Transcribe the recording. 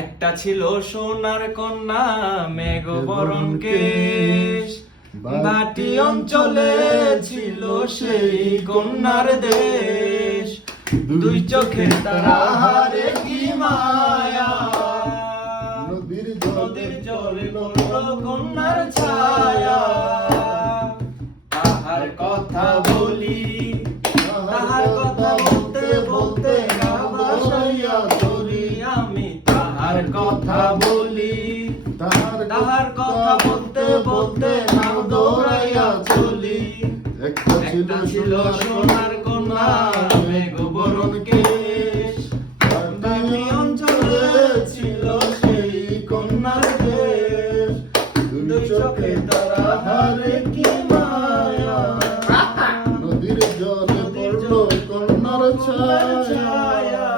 একটা ছিল সোনার কন্যা মেঘবরণ কেশ, ভাটি অঞ্চলে ছিল সেই কন্যার দেশ। দুই চোখে তারা হারে কি মায়া, নদীর জলে পড়ল কন্যার ছায়া। তাহার কথা বলি, তাহার কথা বলতে বলতে গা ভাসাইয়া চলি আমি। তাহার কথা বলি, তাহার কথা বলতে বলতে নাও দৌড়াইয়া চলি। একটা ছিল সোনার কন্যা মেঘবরণ কেশ, ভাটি অঞ্চলে ছিল সেই কন্যার দেশ। দুই চোখে তারা হারে কি মায়া, নদীর জলে পড়ল কন্যার ছায়া।